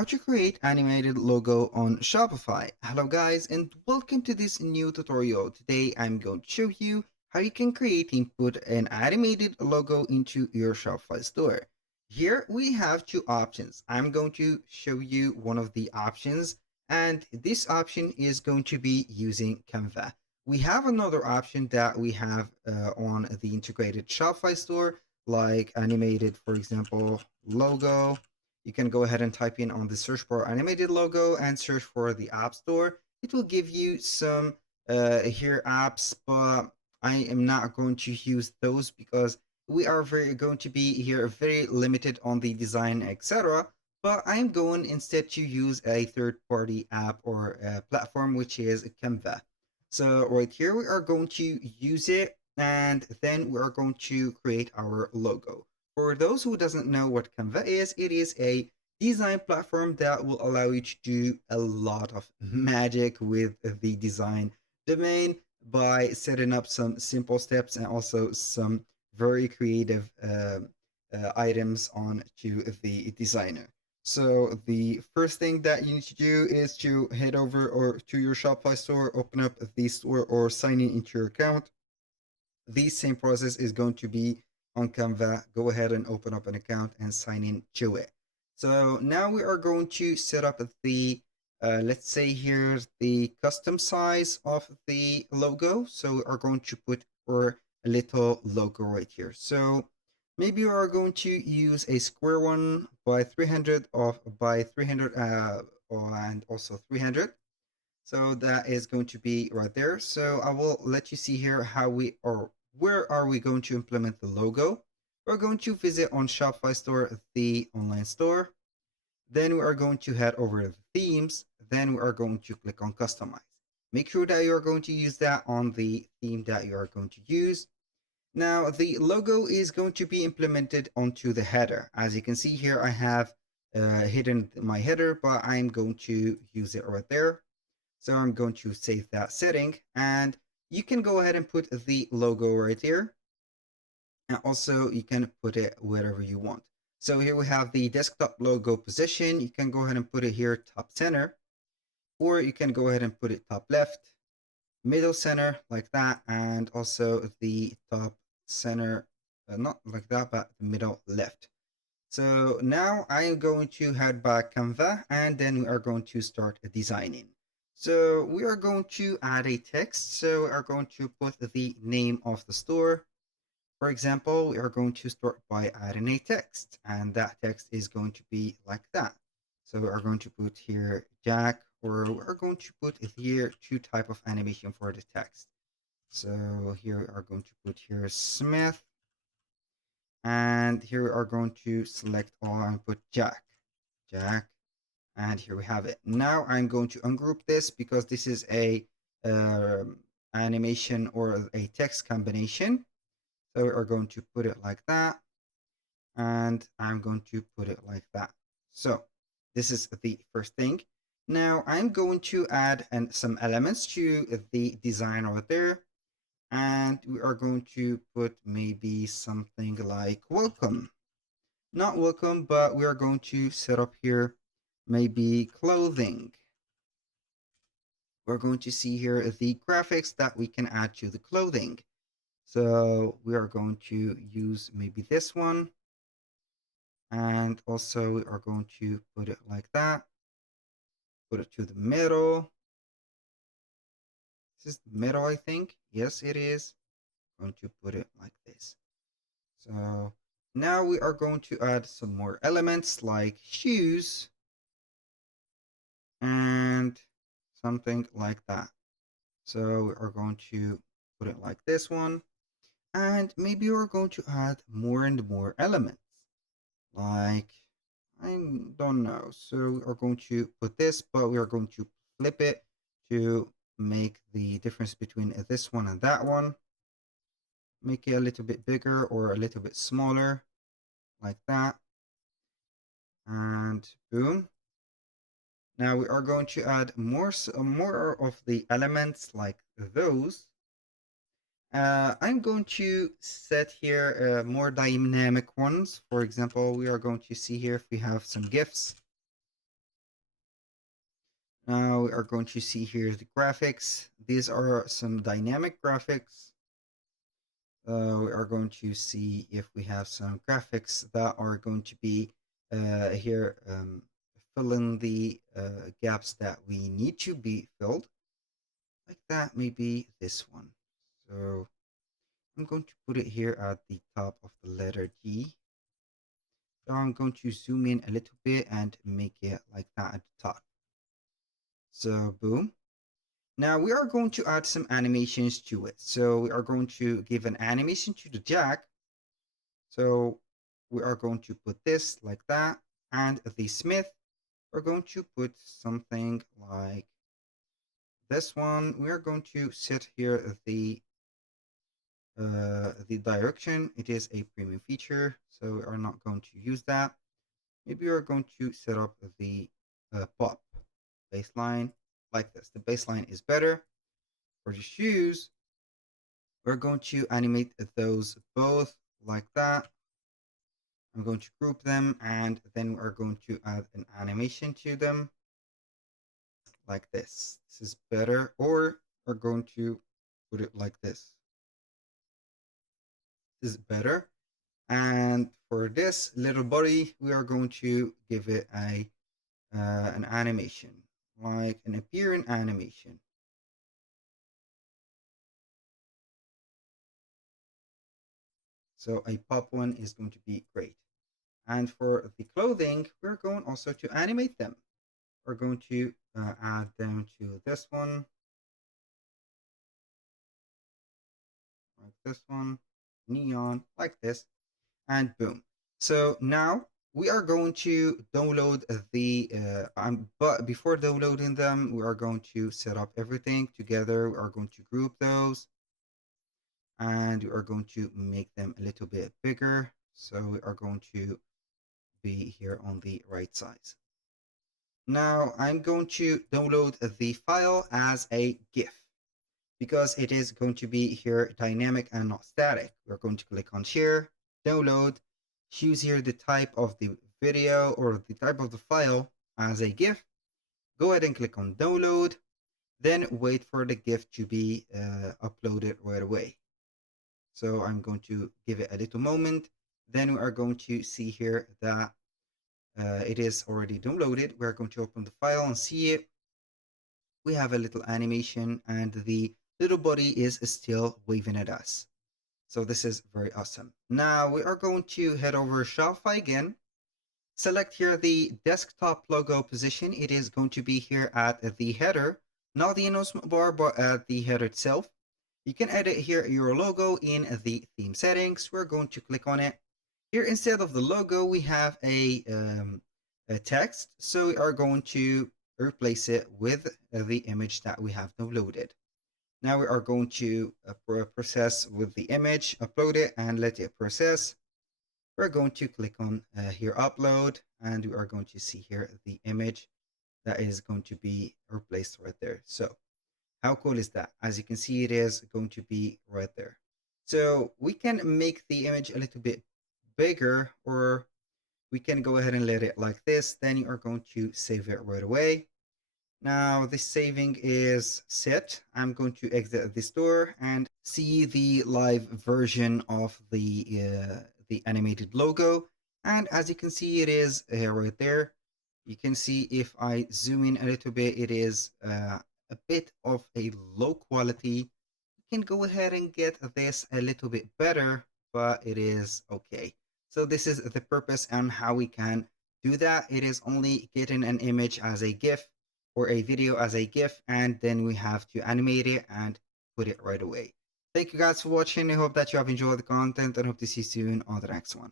How to create animated logo on Shopify. Hello guys and welcome to this new tutorial. Today I'm going to show you how you can create and put an animated logo into your Shopify store. Here we have two options. I'm going to show you one of the options, and this option is going to be using Canva. We have another option that we have on the integrated Shopify store, like animated, for example, logo. You can go ahead and type in on the search bar animated logo and search for the app store. It will give you some here apps, but I am not going to use those because we are going to be here very limited on the design, etc. But I'm going instead to use a third-party app or platform, which is Canva. So right here we are going to use it, and then we are going to create our logo. For those who doesn't know what Canva is, it is a design platform that will allow you to do a lot of magic with the design domain by setting up some simple steps and also some very creative items on to the designer. So the first thing that you need to do is to head over or to your Shopify store, open up the store or sign in into your account. The same process is going to be on Canva. Go ahead and open up an account and sign in to it. So now we are going to set up the, let's say here's the custom size of the logo. So we are going to put for a little logo right here. So maybe we are going to use a square one by 300 by 300 and also 300. So that is going to be right there. So I will let you see here how we or where are we going to implement the logo. We're going to visit on Shopify store, the online store. Then we are going to head over to the themes. Then we are going to click on customize. Make sure that you are going to use that on the theme that you are going to use. Now the logo is going to be implemented onto the header. As you can see here, I have hidden my header, but I'm going to use it right there. So I'm going to save that setting, and you can go ahead and put the logo right here. And also you can put it wherever you want. So here we have the desktop logo position. You can go ahead and put it here top center, or you can go ahead and put it top left, middle center like that, and also the top center, not like that, but the middle left. So now I am going to head back Canva, and then we are going to start designing. So we are going to add a text. So we are going to put the name of the store. For example, we are going to start by adding a text, and that text is going to be like that. So we are going to put here Jack, or we are going to put here two type of animation for the text. So here we are going to put here Smith, and here we are going to select all and put Jack. And here we have it. Now I'm going to ungroup this because this is a animation or a text combination. So we are going to put it like that, and I'm going to put it like that. So this is the first thing. Now I'm going to add some elements to the design over there, and we are going to put maybe something like welcome. Not welcome, but we are going to set up here maybe clothing. We're going to see here the graphics that we can add to the clothing. So we are going to use maybe this one. And also we are going to put it like that. Put it to the middle. This is the middle, I think. Yes, it is. I'm going to put it like this. So now we are going to add some more elements like shoes and something like that. So we are going to put it like this one. And maybe we're going to add more and more elements. Like, I don't know. So we are going to put this, but we are going to flip it to make the difference between this one and that one. Make it a little bit bigger or a little bit smaller, like that. And boom. Now we are going to add more of the elements like those. I'm going to set here more dynamic ones. For example, we are going to see here if we have some GIFs. Now we are going to see here the graphics. These are some dynamic graphics. We are going to see if we have some graphics that are going to be here filling the gaps that we need to be filled. Like that, maybe this one. So I'm going to put it here at the top of the letter G. So I'm going to zoom in a little bit and make it like that at the top. So boom. Now we are going to add some animations to it. So we are going to give an animation to the jack. So we are going to put this like that. And the smith, we're going to put something like this one. We are going to set here the direction. It is a premium feature, so we are not going to use that. Maybe we're going to set up the pop baseline like this. The baseline is better. For the shoes, we're going to animate those both like that. I'm going to group them, and then we're going to add an animation to them like this. This is better, or we're going to put it like this. This is better. And for this little body, we are going to give it an animation, like an appearing animation. So a pop one is going to be great. And for the clothing, we're going also to animate them. We're going to add them to this one, like this one, neon, like this, and boom. So now we are going to download but before downloading them, we are going to set up everything together. We are going to group those, and we are going to make them a little bit bigger. So we are going to be here on the right size. Now I'm going to download the file as a GIF because it is going to be here dynamic and not static. We're going to click on share, download, choose here the type of the video or the type of the file as a GIF. Go ahead and click on download, then wait for the GIF to be uploaded right away. So I'm going to give it a little moment. Then we are going to see here that it is already downloaded. We're going to open the file and see it. We have a little animation and the little body is still waving at us. So this is very awesome. Now we are going to head over Shopify again. Select here the desktop logo position. It is going to be here at the header, not the announcement bar, but at the header itself. You can edit here your logo in the theme settings. We're going to click on it. Here, instead of the logo, we have a text. So we are going to replace it with the image that we have downloaded. Now we are going to process with the image, upload it, and let it process. We're going to click on here upload, and we are going to see here the image that is going to be replaced right there. So how cool is that? As you can see, it is going to be right there. So we can make the image a little bit bigger, or we can go ahead and let it like this. Then you are going to save it right away. Now the saving is set. I'm going to exit the store and see the live version of the animated logo. And as you can see, it is right there. You can see if I zoom in a little bit, it is a bit of a low quality. You can go ahead and get this a little bit better, but it is okay. So this is the purpose and how we can do that. It is only getting an image as a GIF or a video as a GIF, and then we have to animate it and put it right away. Thank you guys for watching. I hope that you have enjoyed the content and hope to see you soon on the next one.